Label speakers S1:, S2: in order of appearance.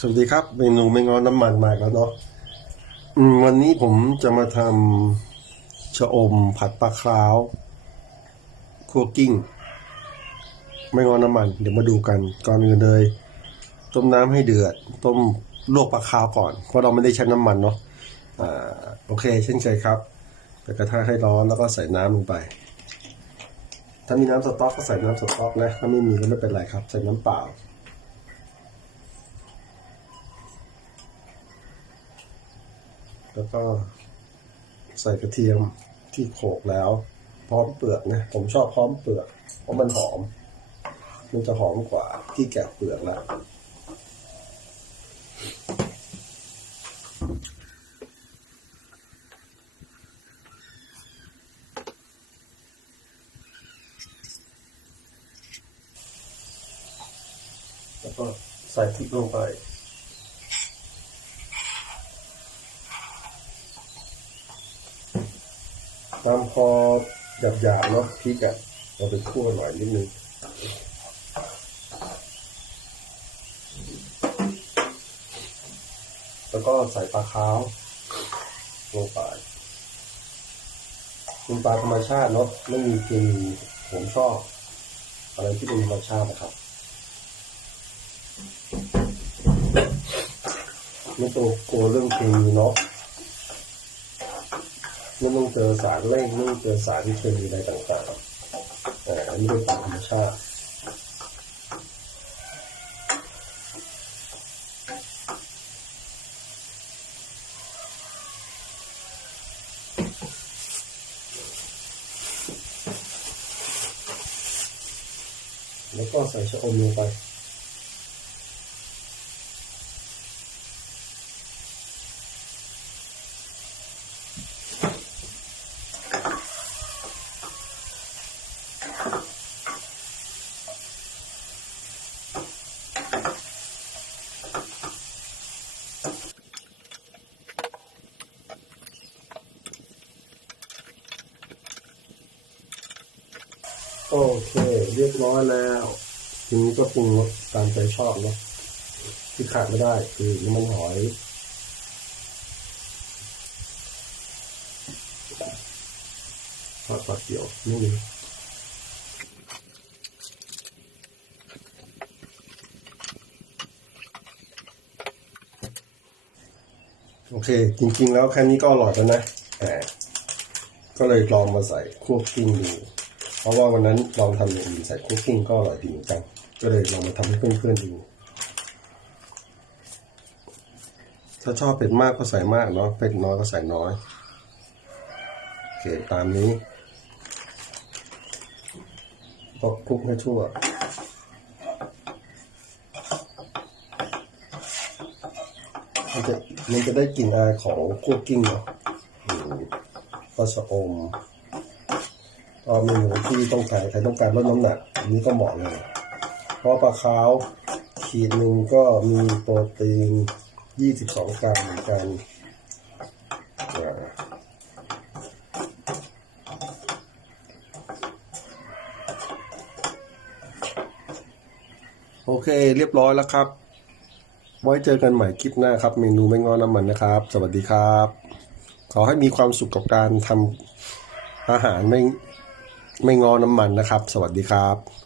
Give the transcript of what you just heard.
S1: สวัสดีครับเมนูไม่งอน้ำมันมาแล้วเนาะวันนี้ผมจะมาทำชะอมผัดปลาคราวคั่วกิ้ง ไม่งอน้ำมัน เดี๋ยวมาดูกันก่อนอื่นเลย ต้มน้ำให้เดือด ต้มลวกปลาคราวก่อน เพราะเราไม่ได้ใช้น้ำมันเนาะอ่าโอเค เช่นเคยครับแต่กระทะให้ร้อนแล้วก็ใส่น้ำลงไป ถ้ามีน้ำสต๊อกก็ใส่น้ำสต๊อกนะถ้าไม่มีก็ไม่เป็นไรครับ ใส่น้ำเปล่า แล้วก็ใส่กระเทียมที่โขลกแล้ว พร้อมเปลือกนะผมชอบพร้อมเปลือก เพราะมันหอม มันจะหอมกว่าที่แกะเปลือกแล้วแล้วก็ใส่พริกลงไป ตามพอหยาบๆเนาะพริกอะเราไปคั่วหน่อยนิดนึงแล้วก็ใส่ปลาขาวลงไปเป็นปลาธรรมชาติเนาะไม่มีเคมีผมชอบ อะไรที่เป็นธรรมชาตินะครับไม่ต้องกลัวเรื่องเคมีเนาะ ไม่ต้องเจอสารเร่งไม่ต้องเจอสารที่เคมีอะไรต่างๆอันนี้เป็นธรรมชาติแล้วก็ใส่ชะอมลงไป โอเค เรียบร้อยแล้วทีนี้ก็ปรุงรสตามใจชอบเนาะที่ขาดไม่ได้คือน้ำมันหอยทอดปลาเกี๊ยวนี่นึงโอเค จริง ๆ แล้วแค่นี้ก็อร่อยแล้วนะแต่ก็เลยลองมาใส่คั่วกิ้งดู เพราะว่าวันนั้นลองทำอย่างอื่นใส่คุกกิ้งก็อร่อยดีเหมือนกัน ก็เลยลองมาทำให้เพื่อนๆดู ถ้าชอบเผ็ดมากก็ใส่มากเนาะเผ็ดน้อยก็ใส่น้อยโอเคตามนี้ก็คลุกให้ทั่วมันจะมันจะได้กลิ่นอายของคุกกิ้งเนาะก็สะอม ก็เมนูที่ต้องการใครต้องการลดน้ำหนักอันนี้ก็เหมาะเลย เพราะปลาขาวขีดหนึ่งก็มีโปรตีน 22 กรัมเหมือนกันโอเค เรียบร้อยแล้วครับ ไว้เจอกันใหม่คลิปหน้าครับ เมนูไม่งอน้ำมันนะครับ สวัสดีครับ ขอให้มีความสุขกับการทำอาหารไม่ ไม่งอน้ำมันนะครับ สวัสดีครับ